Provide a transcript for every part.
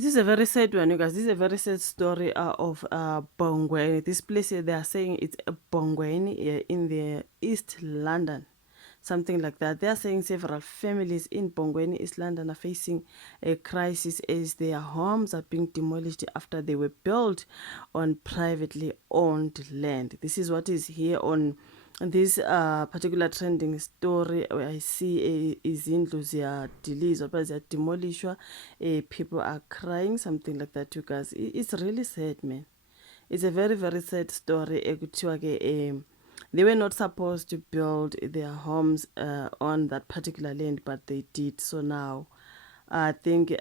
This is a very sad one, you guys. This is a very sad story of Bhongweni. This place they are saying it's a Bhongweni in the East London, something like that. They are saying several families in Bhongweni, East London, are facing a crisis as their homes are being demolished after they were built on privately owned land. This is what is here on this particular trending story where I see izindlu ziyadilizwa but ziyademolishwa, people are crying, something like that, you guys. It's really sad, man. It's a very very sad story. They were not supposed to build their homes on that particular land, but they did. So now I think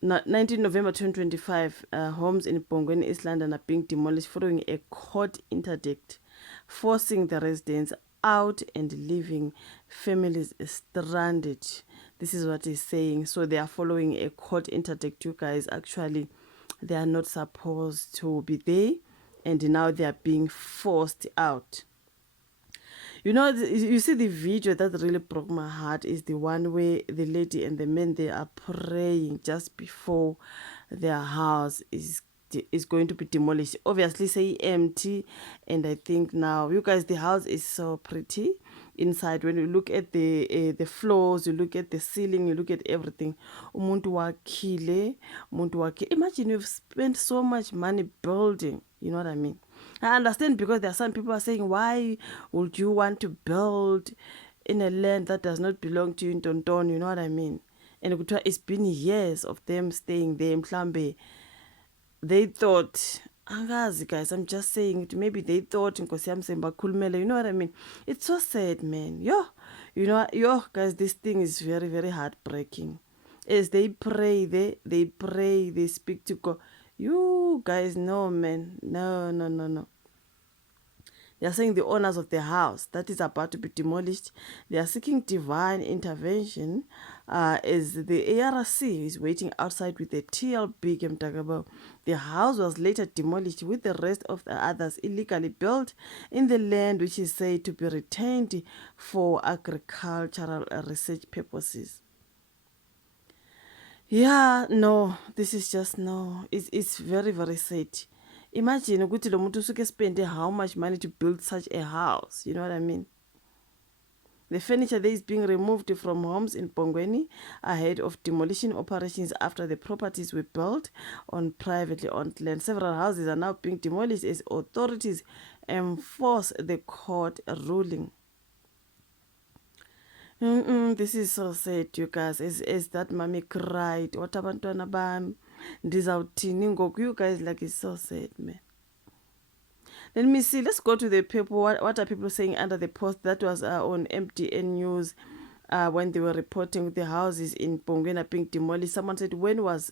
19 November 2025, homes in Bongweni, East London are being demolished following a court interdict forcing the residents out and leaving families stranded. This is what he's saying. So they are following a court interdict, you guys. Actually, they are not supposed to be there, and now they are being forced out. You know, you see the video that really broke my heart is the one where the lady and the man, they are praying just before their house is going to be demolished. Obviously say empty, and I think now, you guys, the house is so pretty inside. When you look at the floors, you look at the ceiling, you look at everything. Umuntu wakile. Imagine you've spent so much money building, you know what I mean? I understand, because there are some people are saying, why would you want to build in a land that does not belong to you in Tonton, you know what I mean? And it's been years of them staying there. Mhlambe, they thought, angazi guys, I'm just saying it, maybe they thought Nkosi yami sembakhulumele, you know what I mean? It's so sad, man. You know, guys, this thing is very very heartbreaking. As they pray, they pray, they speak to God. You guys, no, man, no. They are saying the owners of the house that is about to be demolished, they are seeking divine intervention as the ARC is waiting outside with a TLB Mtagabo. The house was later demolished with the rest of the others illegally built in the land, which is said to be retained for agricultural research purposes. Yeah, no, this is just no. It's very very sad. Imagine ukuthi lo muntu usuke spend how much money to build such a house, you know what I mean? The furniture there is being removed from homes in Bongweni ahead of demolition operations after the properties were built on privately owned land. Several houses are now being demolished as authorities enforce the court ruling. This is so sad, you guys. As that mommy cried, what abantwana bami ndizawuthini ngoku, you guys, like, it's so sad, man. Let me see, let's go to the people. What are people saying under the post that was on MTN News when they were reporting the houses in Bongweni being demolished? Someone said, when was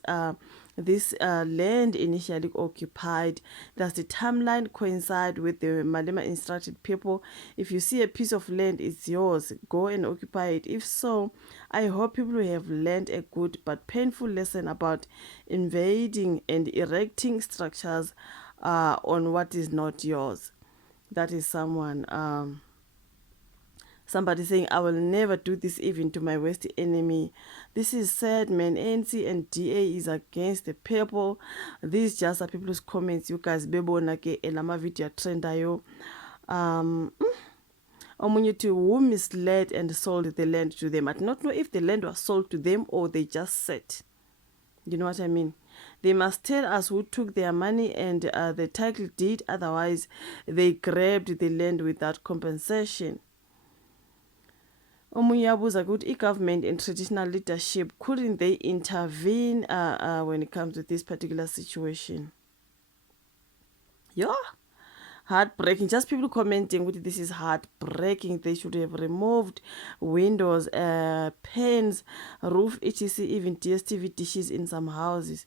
this land initially occupied? Does the timeline coincide with the Malema instructed people? If you see a piece of land, it's yours. Go and occupy it. If so, I hope people have learned a good but painful lesson about invading and erecting structures on what is not yours. That is someone, somebody saying, I will never do this even to my worst enemy. This is sad, man. ANC and DA is against the people. These just are people's comments, you guys. Bebona ke elama video trendayo. Omunye to who misled and sold the land to them. I do not know if the land was sold to them or they just said. You know what I mean? They must tell us who took their money and the title deed, otherwise they grabbed the land without compensation. Omunye yabuza ukuthi government and traditional leadership, couldn't they intervene when it comes to this particular situation? Yeah. Heartbreaking. Just people commenting with this is heartbreaking. They should have removed windows, panes, roof, etc., even DSTV dishes in some houses.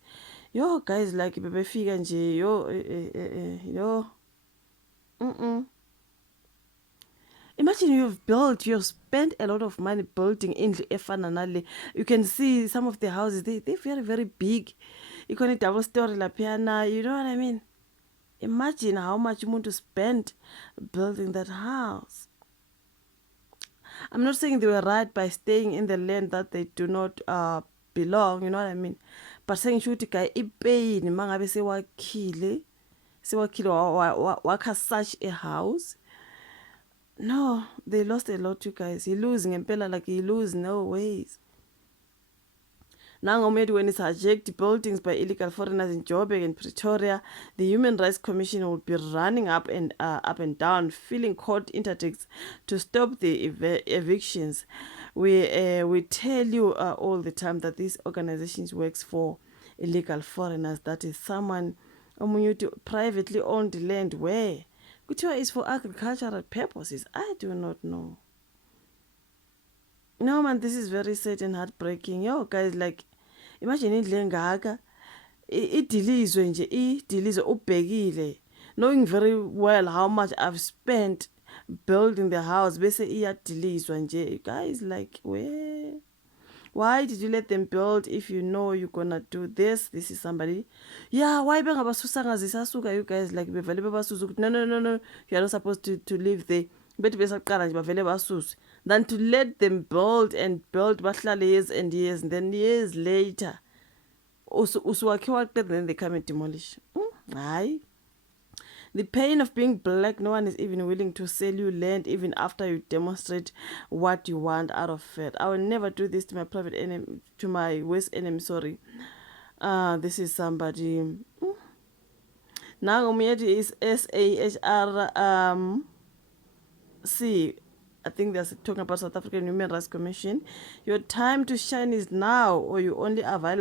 Yo guys, like bebefika nje yo imagine you've spent a lot of money building indlu efana nale. You can see some of the houses, they're very very big. You can double story lapiana, you know what I mean? Imagine how much umuntu spent building that house. I'm not saying they were right by staying in the land that they do not belong, you know what I mean? But saying shoot guy ipain mangabe sewakhile wakha such a house. No, they lost a lot, you guys. You losing impela, like you lose no ways. Now, when it's hijacked buildings by illegal foreigners in Joburg and Pretoria, the Human Rights Commission will be running up and down, filling court interdicts to stop the evictions. We tell you all the time that these organizations works for illegal foreigners. That is someone privately owned land where kuthiwa is for agricultural purposes. I do not know. No man, this is very sad and heartbreaking. Yo guys, like imagine indle engaka idilizwe nje idilizwe ubhekile, knowing very well how much I've spent building the house bese iyadilizwa nje. Guys, like why did you let them build if you know you're gonna do this? This is somebody. Yeah, why bengabasusa ngazisasuka, you guys, like bevele bebasusa ukuthi no, you are not supposed to live there. Bethi besaqala nje bavele basuswe than to let them build bahlale years and years, and then years later usuwakhe waqeda, then they come and demolish. Hayi. The pain of being black, no one is even willing to sell you land even after you demonstrate what you want out of it. I will never do this to my private enemy, to my worst enemy, sorry. This is somebody. Now, is SAHRC. I think they're talking about South African Human Rights Commission. Your time to shine is now, or you only avail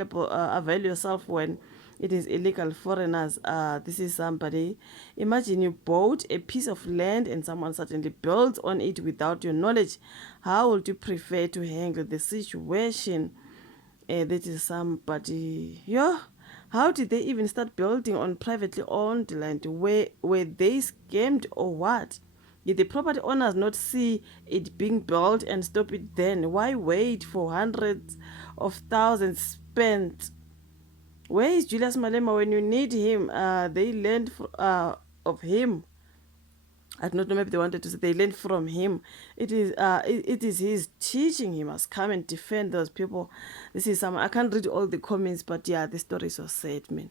yourself when it is illegal foreigners. This is somebody. Imagine you bought a piece of land and someone suddenly builds on it without your knowledge. How would you prefer to handle the situation? That is somebody. Yeah. How did they even start building on privately owned land? Were they scammed or what? Did the property owners not see it being built and stop it then? Why wait for hundreds of thousands spent? Where is Julius Malema when you need him? They learned of him. I do not know, maybe they wanted to say they learned from him. It is his teaching. He must come and defend those people. This is someone, I can't read all the comments, but yeah, the story is so sad, man.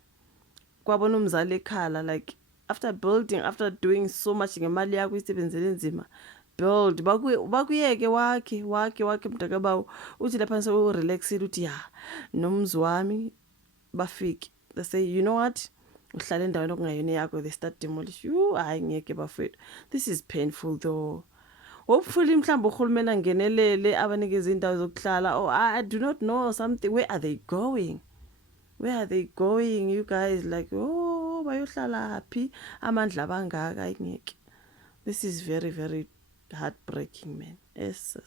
Kwabona umzali ekhala, like after doing so much ngemali yakho isebenzele nzima, build bakuyeke wakhe mntakabawo uthi lapha sewurelaxile uthi ya nomzi wami bafike. They say, you know what, uhlala endaweni okungayona yakho, they start demolish you. Hayi ngeke bafethu. This is painful though. Hopefully mhlawumbe uhulumeni angenelele abanikeza indawo zokuhlala. Oh, I do not know something. Where are they going, you guys? Like, oh, bayohlala phi amandla abangaka? Ngeke. This is very, very heartbreaking, man. Yes.